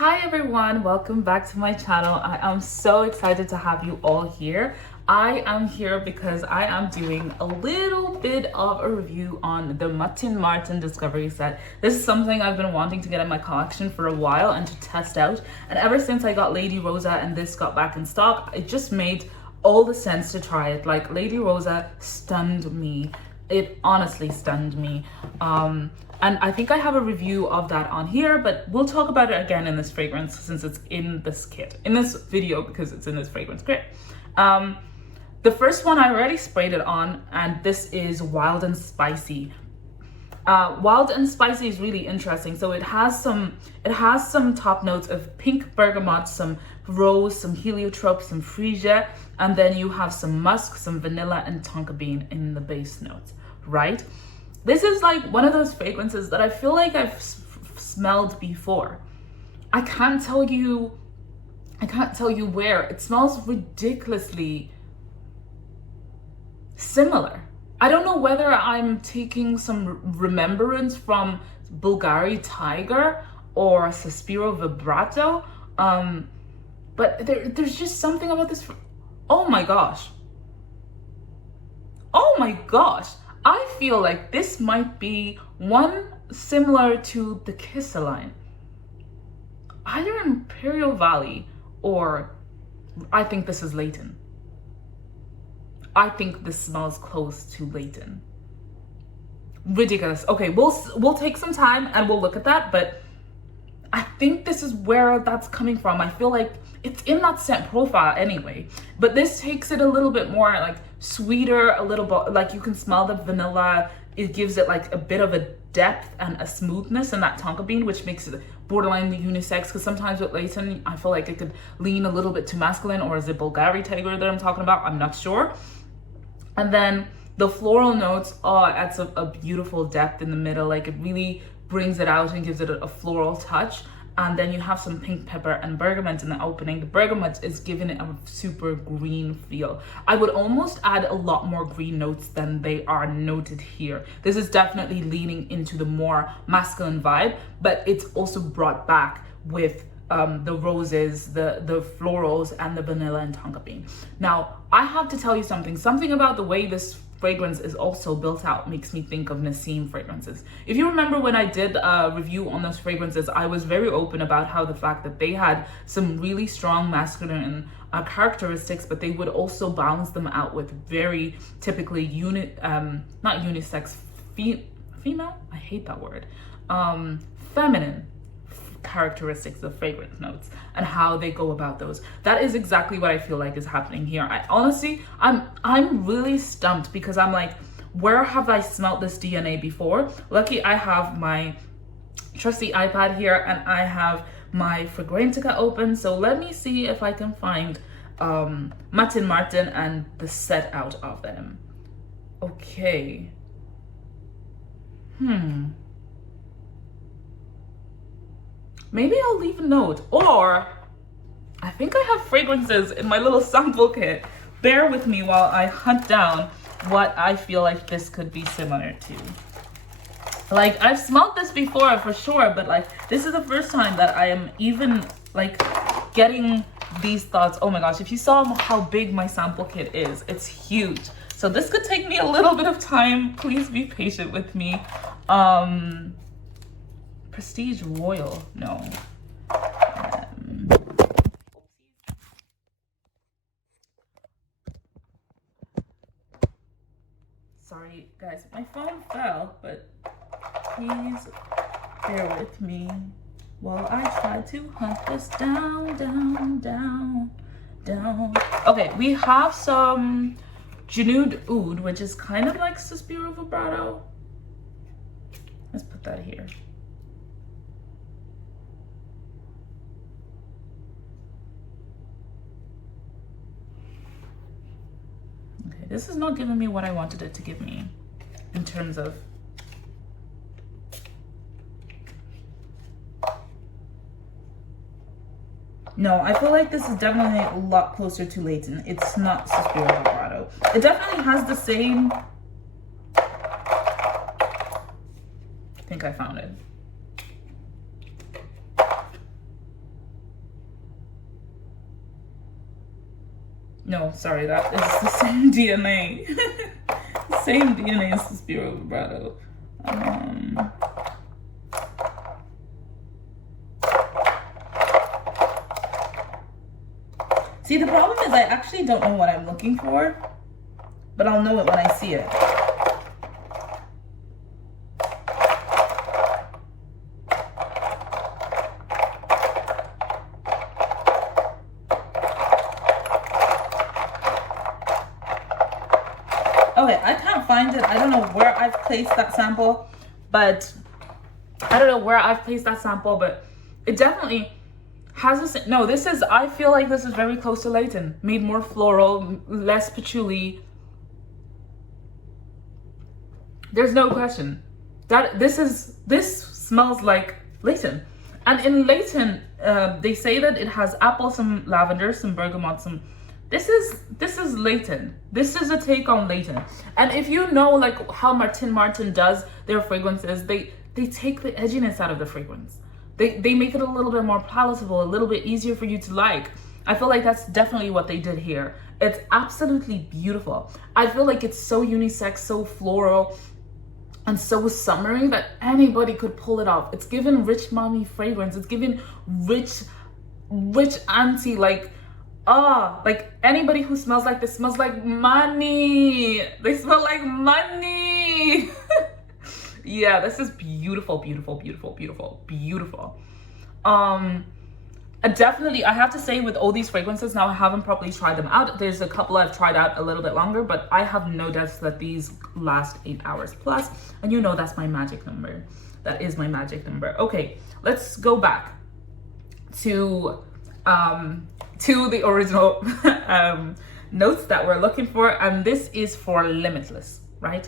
Hi everyone, welcome back to my channel. I am so excited to have you all here. I am here because I am doing a little bit of a review on the Matin discovery set. This is something I've been wanting to get in my collection for a while and to test out. And ever since I got Lady Rosa and this got back in stock, it just made all the sense to try it. Like, Lady Rosa stunned me. It honestly stunned me. And I think I have a review of that on here, but we'll talk about it again in this fragrance since it's in this kit, in this video, because it's in this fragrance kit. The first one I already sprayed it on, and this is Wild and Spicy. Wild and Spicy is really interesting. So it has some top notes of pink bergamot, some rose, some heliotrope, some freesia, and then you have some musk, some vanilla, and tonka bean in the base notes, right? This is like one of those fragrances that I feel like I've smelled before. I can't tell you where. It smells ridiculously similar. I don't know whether I'm taking some remembrance from Bulgari Tiger or Sospiro Vibrato, but there's just something about this. Oh my gosh. Oh my gosh. I feel like this might be one similar to the Kissaline. Either Imperial Valley or I think this is Leighton. I think this smells close to Leighton. Ridiculous. Okay, we'll take some time and we'll look at that, but I think this is where that's coming from. I feel like it's in that scent profile anyway, but this takes it a little bit more like sweeter, a little bit like you can smell the vanilla. It gives it like a bit of a depth and a smoothness in that tonka bean, which makes it borderline unisex, because sometimes with Leighton I feel like it could lean a little bit too masculine. Or is it Bulgari Tiger that I'm talking about? I'm not sure. And then the floral notes, adds a beautiful depth in the middle. Like, it really brings it out and gives it a floral touch. And then you have some pink pepper and bergamot in the opening. The bergamot is giving it a super green feel. I would almost add a lot more green notes than they are noted here. This is definitely leaning into the more masculine vibe, but it's also brought back with the roses, the florals, and the vanilla and tonka bean. Now, I have to tell you something about the way this fragrance is also built out makes me think of Nassim fragrances. If you remember when I did a review on those fragrances, I was very open about how the fact that they had some really strong masculine characteristics, but they would also balance them out with very typically not unisex, female? I hate that word. Feminine characteristics of fragrance notes and how they go about those. That is exactly what I feel like is happening here. I honestly, I'm really stumped, because I'm like, where have I smelt this DNA before? Lucky I have my trusty iPad here and I have my Fragrantica open, so let me see if I can find Matin and the set out of them. Okay. Maybe I'll leave a note, or I think I have fragrances in my little sample kit. Bear with me while I hunt down what I feel like this could be similar to. Like, I've smelled this before for sure, but like, this is the first time that I am even like getting these thoughts. Oh my gosh, if you saw how big my sample kit is, it's huge. So this could take me a little bit of time. Please be patient with me. Prestige Royal, no. Sorry guys, my phone fell, but please bear with me while I try to hunt this down. Okay, we have some Junud Oud, which is kind of like Sospiro Vibrato. Let's put that here. Okay, this is not giving me what I wanted it to give me in terms of no, I feel like this is definitely a lot closer to Leighton. It's not Sospiro Vibrato. It definitely has the same. I think I found it. No, sorry, that is the same DNA. Same DNA as the Spiro Vibrato. See, the problem is I actually don't know what I'm looking for, but I'll know it when I see it. Okay, I can't find it. I don't know where I've placed that sample, but it definitely has this. No, this is, I feel like this is very close to Leighton. Made more floral, less patchouli. There's no question that this smells like Leighton. And in Leighton, they say that it has apple, some lavender, some bergamot, some. This is Leighton. This is a take on Leighton. And if you know like how Matin does their fragrances, they take the edginess out of the fragrance. They make it a little bit more palatable, a little bit easier for you to like. I feel like that's definitely what they did here. It's absolutely beautiful. I feel like it's so unisex, so floral, and so summery that anybody could pull it off. It's given rich mommy fragrance. It's given rich auntie, like anybody who smells like this smells like money. They smell like money. Yeah, this is beautiful, beautiful, beautiful, beautiful, beautiful. Definitely, I have to say with all these fragrances, now I haven't properly tried them out. There's a couple I've tried out a little bit longer, but I have no doubts that these last 8 hours plus, and you know that's my magic number. That is my magic number. Okay, let's go back to the original notes that we're looking for, and this is for Limitless, right?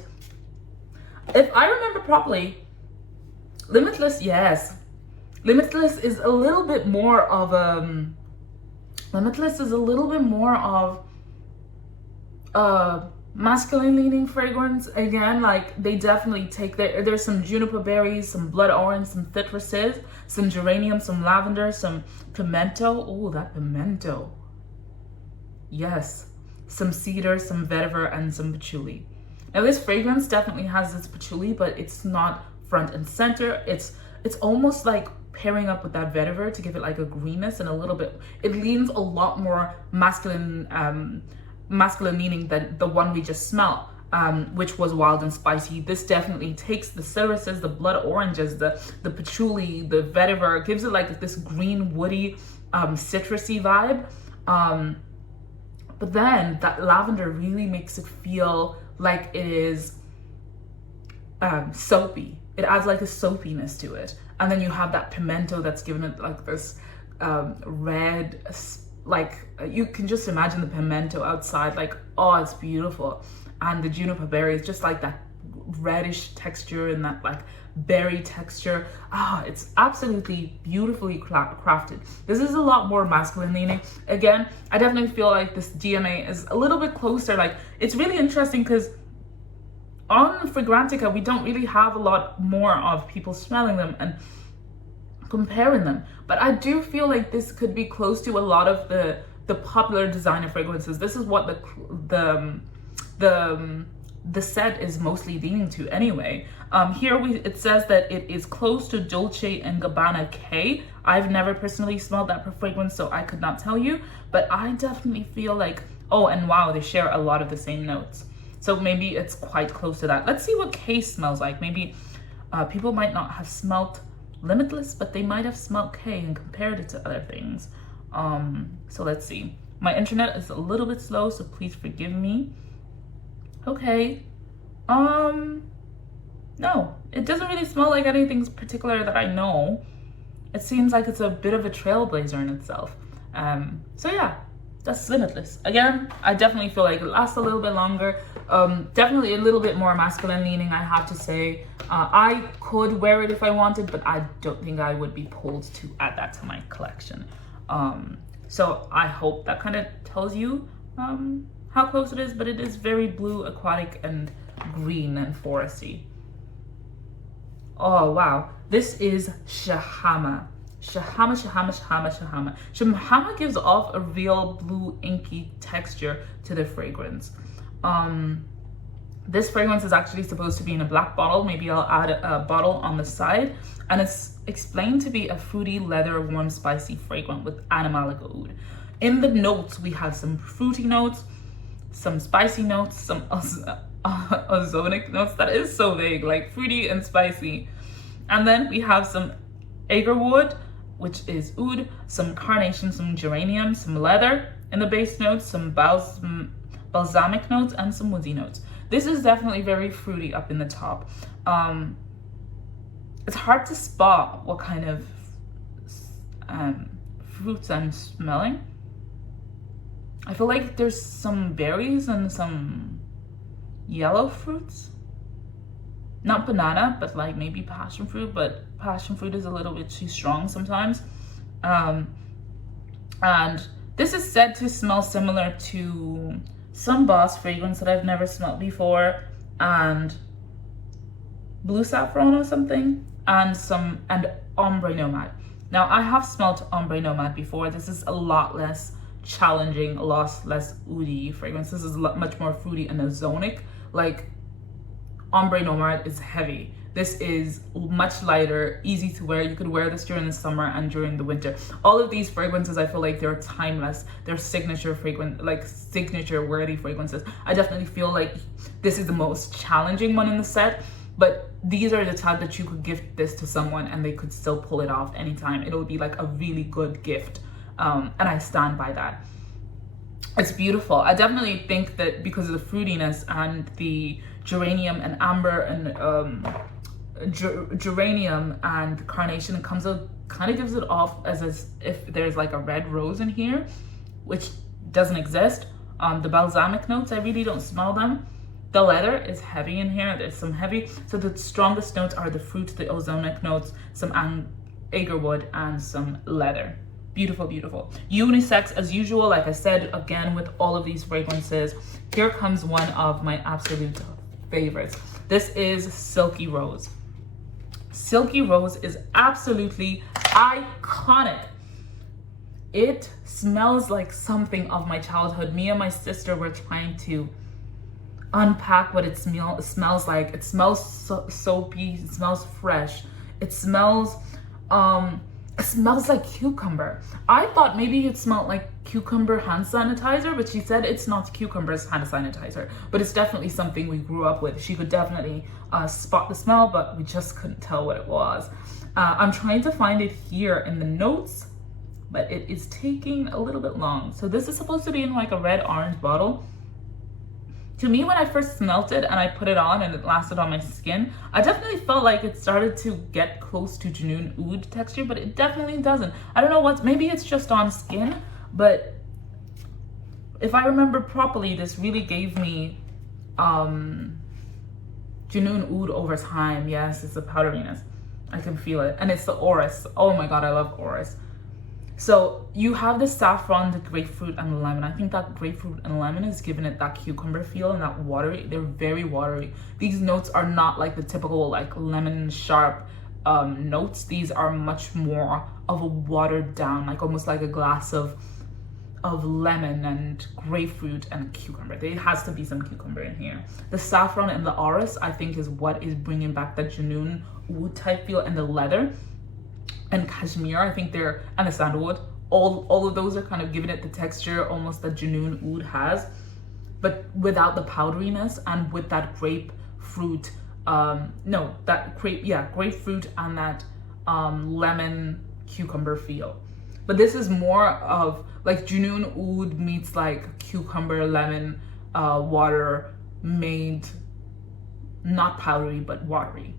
If I remember properly, Limitless, yes. Limitless is a little bit more of a masculine leaning fragrance. Again, like they definitely take there's some juniper berries, some blood orange, some citruses, some geranium, some lavender, some pimento. Oh, that pimento. Yes. Some cedar, some vetiver, and some patchouli. Now this fragrance definitely has its patchouli, but it's not front and center. It's almost like pairing up with that vetiver to give it like a greenness and a little bit, it leans a lot more masculine leaning than the one we just smelled, which was wild and spicy. This definitely takes the citruses, the blood oranges, the patchouli, the vetiver, gives it like this green, woody, citrusy vibe. But then that lavender really makes it feel like it is soapy. It adds like a soapiness to it. And then you have that pimento that's given it like this red, like you can just imagine the pimento outside, like, oh, it's beautiful. And the juniper berries, just like that reddish texture and that like berry texture. It's absolutely beautifully crafted. This is a lot more masculine leaning. Again, I definitely feel like this DNA is a little bit closer. Like it's really interesting because on Fragrantica, we don't really have a lot more of people smelling them and comparing them. But I do feel like this could be close to a lot of the popular designer fragrances. This is what the set is mostly leaning to anyway. Here it says that it is close to Dolce & Gabbana K. I've never personally smelled that fragrance, so I could not tell you. But I definitely feel like, oh, and wow, they share a lot of the same notes. So maybe it's quite close to that. Let's see what K smells like. Maybe people might not have smelt Limitless, but they might have smelt K and compared it to other things. So let's see. My internet is a little bit slow, so please forgive me. Okay. No, it doesn't really smell like anything particular that I know. It seems like it's a bit of a trailblazer in itself. So yeah, that's Limitless. Again, I definitely feel like it lasts a little bit longer. Definitely a little bit more masculine leaning, I have to say. I could wear it if I wanted, but I don't think I would be pulled to add that to my collection. So I hope that kind of tells you how close it is, but it is very blue, aquatic, and green and foresty. Oh wow, this is Shahama. Shahama, Shahama, Shahama, Shahama. Shahama gives off a real blue inky texture to the fragrance. This fragrance is actually supposed to be in a black bottle. Maybe I'll add a bottle on the side. And it's explained to be a fruity, leather, warm, spicy fragrance with animalic oud. In the notes, we have some fruity notes, some spicy notes, some ozonic notes. That is so vague, like fruity and spicy. And then we have some agarwood, which is oud, some carnation, some geranium, some leather in the base notes, some balsamic notes, and some woody notes. This is definitely very fruity up in the top. It's hard to spot what kind of fruits I'm smelling. I feel like there's some berries and some yellow fruits. Not banana, but like maybe passion fruit, but passion fruit is a little bit too strong sometimes. And this is said to smell similar to some Boss fragrance that I've never smelled before, and blue saffron or something, and ombre nomad. Now I have smelled ombre nomad before. This is a lot less challenging, a lot less oudy fragrance. This is much more fruity and ozonic. Like ombre nomad is heavy. This is much lighter, easy to wear. You could wear this during the summer and during the winter. All of these fragrances, I feel like they're timeless. They're signature fragrance, like signature worthy fragrances. I definitely feel like this is the most challenging one in the set, but these are the type that you could gift this to someone and they could still pull it off anytime. It'll be like a really good gift. And I stand by that. It's beautiful. I definitely think that because of the fruitiness and the geranium and amber and geranium and carnation, it comes out, kind of gives it off as if there's like a red rose in here, which doesn't exist. The balsamic notes, I really don't smell them. The leather is heavy in here. There's some heavy. So the strongest notes are the fruit, the ozonic notes, some agarwood, and some leather. Beautiful, beautiful. Unisex as usual, like I said, again, with all of these fragrances. Here comes one of my absolute favorites. This is Silky Rose. Silky Rose is absolutely iconic. It smells like something of my childhood. Me and my sister were trying to unpack what it smells like. It smells soapy, it smells fresh. It smells like cucumber. I thought maybe it smelled like cucumber hand sanitizer, but she said it's not cucumber's hand sanitizer, but it's definitely something we grew up with. She could definitely spot the smell, but we just couldn't tell what it was. I'm trying to find it here in the notes, but it is taking a little bit long. So this is supposed to be in like a red orange bottle. To me, when I first smelt it and I put it on and it lasted on my skin, I definitely felt like it started to get close to Junoon oud texture, but it definitely doesn't. I don't know what, maybe it's just on skin, but if I remember properly, this really gave me Junoon oud over time. Yes, it's the powderiness. I can feel it. And it's the orris. Oh my God, I love orris. So you have the saffron, the grapefruit, and the lemon. I think that grapefruit and lemon is giving it that cucumber feel and that watery. They're very watery. These notes are not like the typical like lemon sharp notes. These are much more of a watered down, like almost like a glass of lemon and grapefruit and cucumber. There has to be some cucumber in here. The saffron and the orris, I think, is what is bringing back that Junoon oud type feel, and the leather and cashmere, I think they're, and the sandalwood, all of those are kind of giving it the texture almost that Junoon oud has, but without the powderiness and with that grapefruit, grapefruit and that lemon cucumber feel. But this is more of like Junoon oud meets like cucumber, lemon, water made, not powdery, but watery.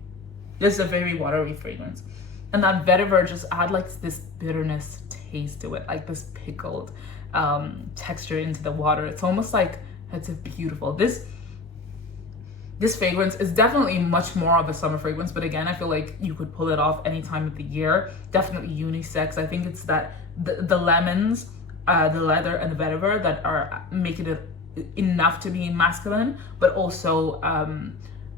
This is a very watery fragrance. And that vetiver just add like this bitterness taste to it, like this pickled texture into the water. It's almost like, it's a beautiful. This fragrance is definitely much more of a summer fragrance, but again, I feel like you could pull it off any time of the year. Definitely unisex. I think it's that the lemons, the leather, and the vetiver that are making it enough to be masculine, but also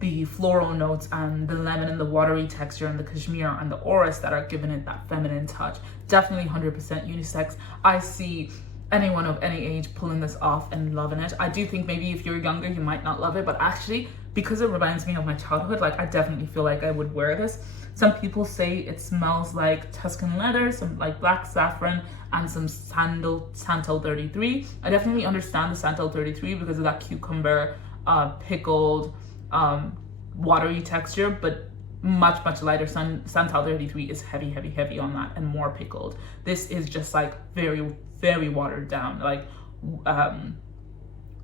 the floral notes and the lemon and the watery texture and the cashmere and the orris that are giving it that feminine touch. Definitely 100% unisex. I see anyone of any age pulling this off and loving it. I do think maybe if you're younger, you might not love it, but actually, because it reminds me of my childhood, like I definitely feel like I would wear this. Some people say it smells like Tuscan leather, some like black saffron, and some Santal 33. I definitely understand the Santal 33 because of that cucumber, pickled, watery texture, but much lighter. Santal 33 is heavy on that and more pickled. This is just like very watered down, like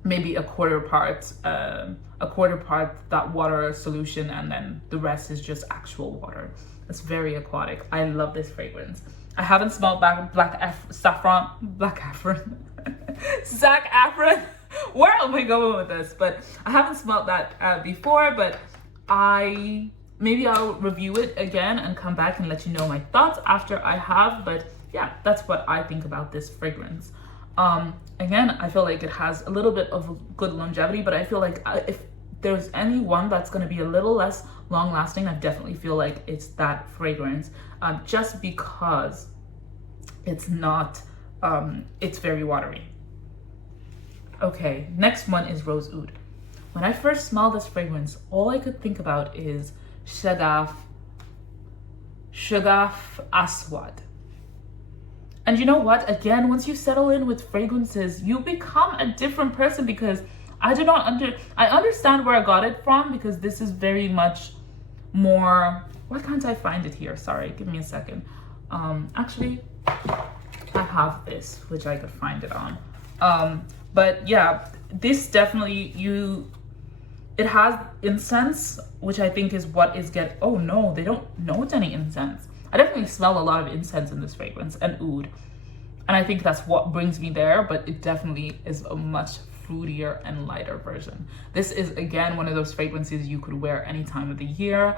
maybe a quarter part that water solution, and then the rest is just actual water. It's very aquatic. I love this fragrance. I haven't smelled Saffron. Where am I going with this? But I haven't smelled that before, but maybe I'll review it again and come back and let you know my thoughts after I have. But yeah, that's what I think about this fragrance. Again, I feel like it has a little bit of good longevity, but I feel like if there's any one that's going to be a little less long lasting, I definitely feel like it's that fragrance, just because it's not, it's very watery. Okay, next one is Rose Oud. When I first smelled this fragrance, all I could think about is Shagaf Aswad. And you know what? Again, once you settle in with fragrances, you become a different person, because I understand where I got it from, because this is very much more, why can't I find it here? Sorry, give me a second. Actually, I have this, which I could find it on. But yeah, this definitely, it has incense, which I think is what is oh no, they don't note any incense. I definitely smell a lot of incense in this fragrance and oud. And I think that's what brings me there, but it definitely is a much fruitier and lighter version. This is, again, one of those fragrances you could wear any time of the year.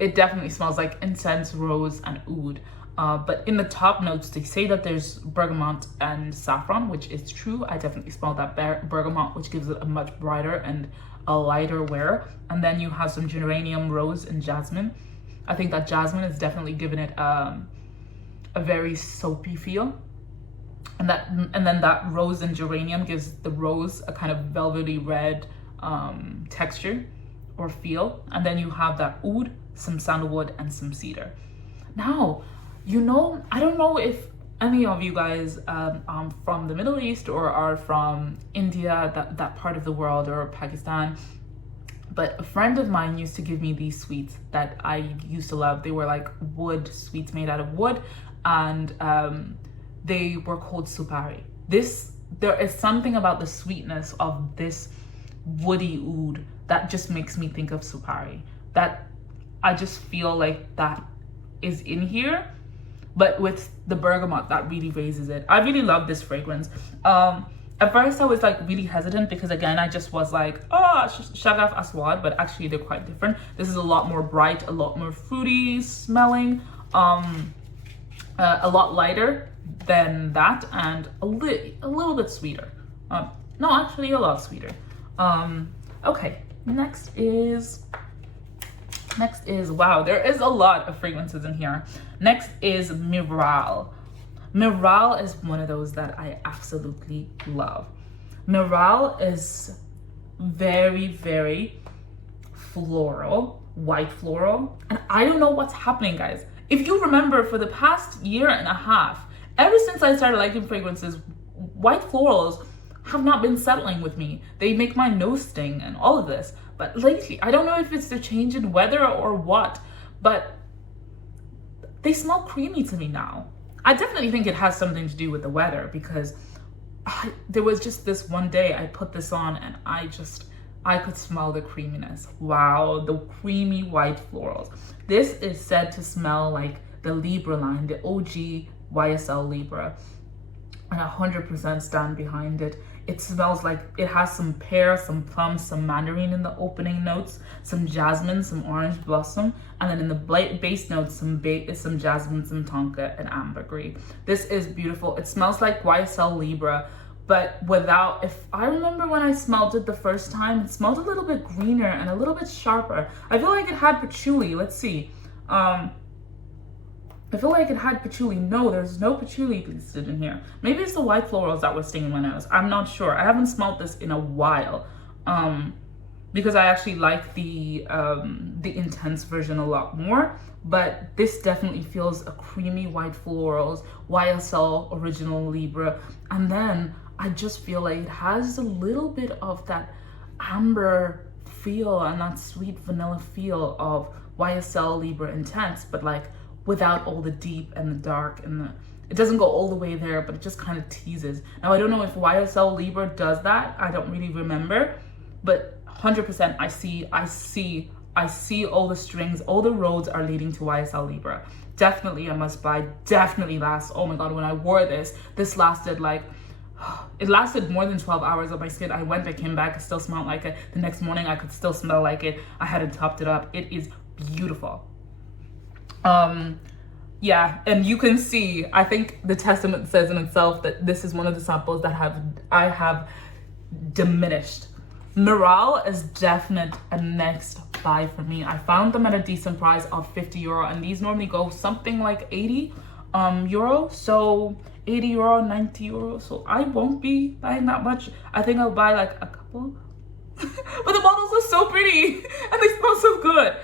It definitely smells like incense, rose, and oud. But in the top notes, they say that there's bergamot and saffron, which is true. I definitely smell that bergamot, which gives it a much brighter and a lighter wear. And then you have some geranium, rose, and jasmine. I think that jasmine is definitely giving it a very soapy feel. And then that rose and geranium gives the rose a kind of velvety red texture or feel. And then you have that oud, some sandalwood, and some cedar. Now, I don't know if any of you guys are from the Middle East or are from India, that part of the world, or Pakistan. But a friend of mine used to give me these sweets that I used to love. They were like wood sweets made out of wood, and they were called supari. There is something about the sweetness of this woody oud that just makes me think of supari. That I just feel like that is in here, but with the bergamot, that really raises it. I really love this fragrance. At first I was like really hesitant, because again, I just was like, Shagaf Aswad, but actually they're quite different. This is a lot more bright, a lot more fruity smelling, a lot lighter than that, and a little bit sweeter. No, actually a lot sweeter. Okay, next is, wow, there is a lot of fragrances in here. Next is Miral. Miral is one of those that I absolutely love. Miral is very floral, white floral. And I don't know what's happening, guys. If you remember, for the past year and a half, ever since I started liking fragrances, white florals have not been settling with me. They make my nose sting and all of this. But lately, I don't know if it's the change in weather or what, but they smell creamy to me now. I definitely think it has something to do with the weather, because there was just this one day I put this on and I could smell the creaminess. Wow, the creamy white florals. This is said to smell like the Libra line, the OG YSL Libra. And 100% stand behind it. It smells like it has some pear, some plum, some mandarin in the opening notes, some jasmine, some orange blossom, and then in the base notes, some jasmine, some tonka, and ambergris. This is beautiful. It smells like YSL Libra But without, if I remember when I smelled it the first time, it smelled a little bit greener and a little bit sharper. I feel like it had patchouli. Let's see. I feel like it had patchouli. No, there's no patchouli listed in here. Maybe it's the white florals that were stinging my nose. I'm not sure. I haven't smelled this in a while. Because I actually like the intense version a lot more. But this definitely feels a creamy white florals, YSL Original Libra. And then I just feel like it has a little bit of that amber feel and that sweet vanilla feel of YSL Libra Intense, but like without all the deep and the dark and it doesn't go all the way there, but it just kind of teases. Now I don't know if YSL Libra does that. I don't really remember, but 100% I see all the strings, all the roads are leading to YSL Libra. Definitely a must buy, definitely lasts. Oh my God, when I wore this lasted like, it lasted more than 12 hours on my skin. I went, I came back, it still smelled like it. The next morning I could still smell like it. I hadn't topped it up. It is beautiful. Yeah, and you can see, I think the testament says in itself that this is one of the samples that I have diminished. Miral is definite a next buy for me. I found them at a decent price of €50, and these normally go something like 80 euro. So 80 euro, 90 euro. So I won't be buying that much. I think I'll buy like a couple. But the bottles are so pretty and they smell so good.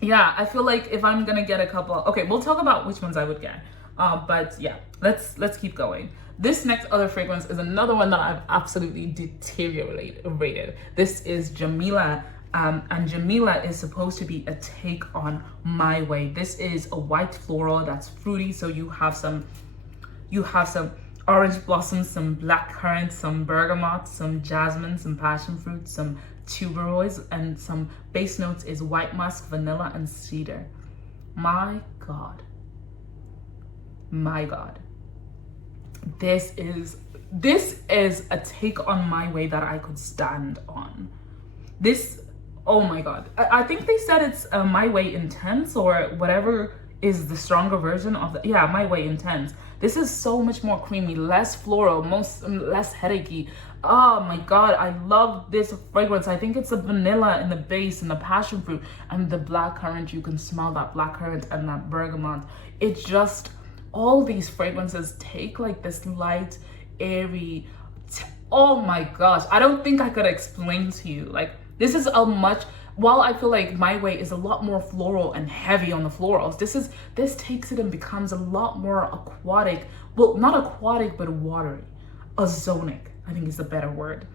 Yeah, I feel like if I'm gonna get a couple, okay, we'll talk about which ones I would get. But yeah, let's keep going. This next other fragrance is another one that I've absolutely deteriorated. This is Jameela, and Jameela is supposed to be a take on My Way. This is a white floral that's fruity, so you have some orange blossoms, some black currant, some bergamot, some jasmine, some passion fruit, some tuberose, and some base notes is white musk, vanilla, and cedar. My God. This is a take on My Way that I could stand on. This, oh my God. I think they said it's My Way Intense or whatever is the stronger version of the, yeah, My Way Intense. This is so much more creamy, less floral, less headachy. Oh my God, I love this fragrance. I think it's the vanilla in the base and the passion fruit and the black currant. You can smell that black currant and that bergamot. It just, all these fragrances take like this light, airy, oh my gosh, I don't think I could explain to you. Like, this is a much, while I feel like My Way is a lot more floral and heavy on the florals, this takes it and becomes a lot more aquatic. Well, not aquatic, but watery. Ozonic, I think is a better word.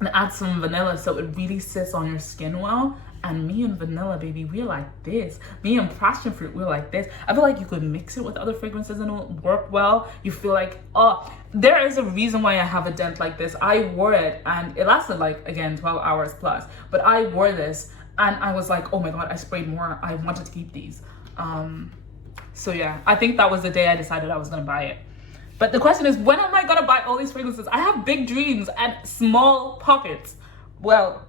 And add some vanilla so it really sits on your skin well. And me and vanilla, baby, we're like this. Me and passion fruit, we're like this. I feel like you could mix it with other fragrances and it'll work well. You feel like, oh, there is a reason why I have a dent like this. I wore it and it lasted like, again, 12 hours plus. But I wore this and I was like, oh my God, I sprayed more. I wanted to keep these. So yeah, I think that was the day I decided I was gonna buy it. But the question is, when am I gonna buy all these fragrances? I have big dreams and small pockets. Well,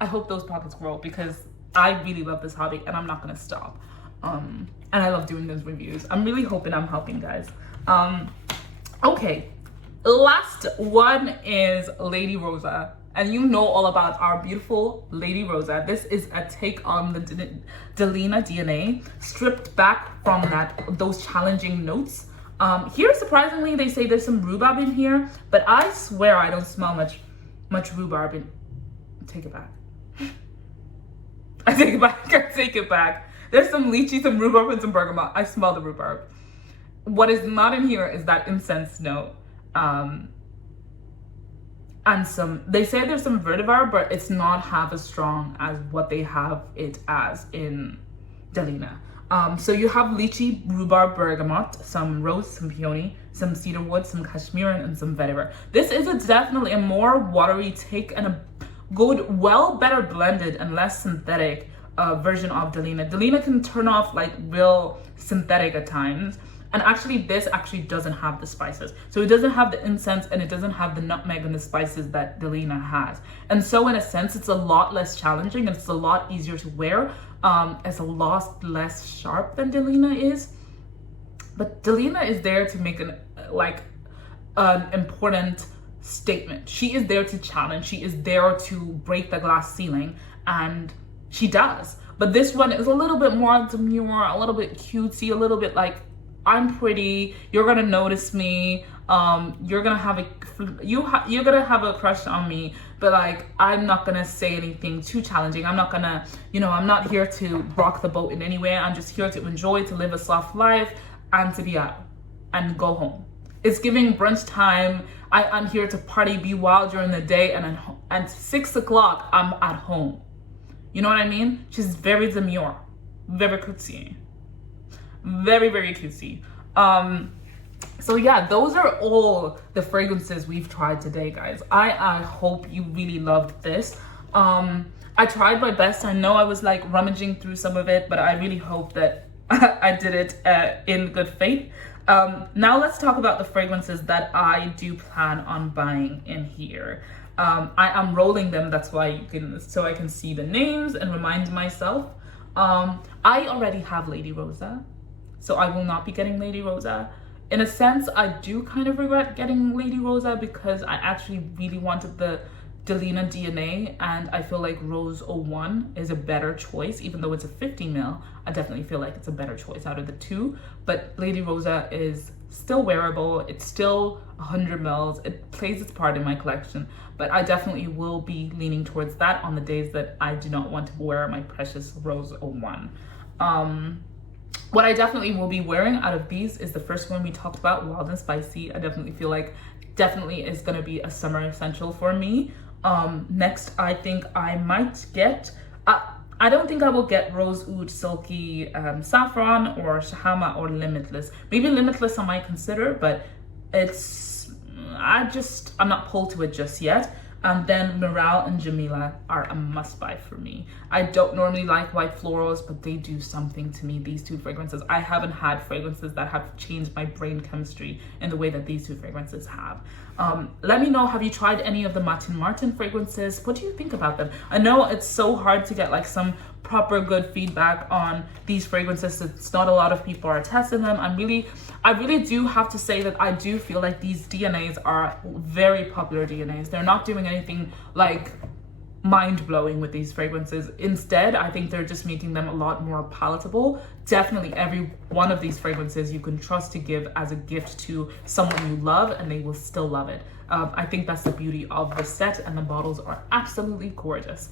I hope those pockets grow because I really love this hobby and I'm not gonna stop. And I love doing those reviews. I'm really hoping I'm helping guys. Okay, last one is Lady Rosa. And you know all about our beautiful Lady Rosa. This is a take on the Delina DNA, stripped back from those challenging notes. Here, surprisingly, they say there's some rhubarb in here, but I swear I don't smell much rhubarb in. Take it back. I take it back. There's some lychee, some rhubarb, and some bergamot. I smell the rhubarb. What is not in here is that incense note. And they say there's some vetiver, but it's not half as strong as what they have it as in Delina. So you have lychee, rhubarb, bergamot, some rose, some peony, some cedarwood, some cashmere, and some vetiver. This is definitely a more watery take and a good, better blended and less synthetic version of Delina. Delina can turn off like real synthetic at times. And actually, this actually doesn't have the spices. So it doesn't have the incense and it doesn't have the nutmeg and the spices that Delina has. And so in a sense, it's a lot less challenging and it's a lot easier to wear. It's a lot less sharp than Delina is. But Delina is there to make an important statement. She is there to challenge. She is there to break the glass ceiling, and she does. But this one is a little bit more demure, a little bit cutesy, a little bit like, I'm pretty, you're gonna notice me, you're gonna have a crush on me, but like, I'm not gonna say anything too challenging. I'm not gonna, I'm not here to rock the boat in any way. I'm just here to enjoy, to live a soft life, and to be out and go home. It's giving brunch time. I'm here to party, be wild during the day, and at 6 o'clock, I'm at home. You know what I mean? She's very demure, very cutesy, very, very cutesy. So yeah, those are all the fragrances we've tried today, guys. I hope you really loved this. I tried my best. I know I was like rummaging through some of it, but I really hope that I did it in good faith. Now let's talk about the fragrances that I do plan on buying in here. I am rolling them, that's why so I can see the names and remind myself. I already have Lady Rosa, so I will not be getting Lady Rosa. In a sense, I do kind of regret getting Lady Rosa because I actually really wanted the Delina DNA, and I feel like Rose 01 is a better choice. Even though it's a 50 ml, I definitely feel like it's a better choice out of the two. But Lady Rosa is still wearable. It's still 100 mls. It plays its part in my collection, but I definitely will be leaning towards that on the days that I do not want to wear my precious Rose 01. What I definitely will be wearing out of these is the first one we talked about, Wild and Spicy. I definitely feel like definitely is going to be a summer essential for me. Next, I think I might get, I don't think I will get Rose Oud, Silky, Saffron, or Shahama, or Limitless. Maybe Limitless I might consider, but I'm not pulled to it just yet. And then Miral and Jameela are a must buy for me. I don't normally like white florals, but they do something to me, these two fragrances. I haven't had fragrances that have changed my brain chemistry in the way that these two fragrances have. Let me know, have you tried any of the Matin fragrances? What do you think about them? I know it's so hard to get like some proper good feedback on these fragrances. It's not a lot of people are testing them. I really do have to say that I do feel like these DNAs are very popular DNAs. They're not doing anything like mind-blowing with these fragrances. Instead, I think they're just making them a lot more palatable. Definitely every one of these fragrances you can trust to give as a gift to someone you love, and they will still love it. I think that's the beauty of the set, and the bottles are absolutely gorgeous.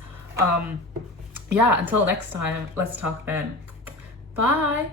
Yeah, until next time, let's talk then. Bye.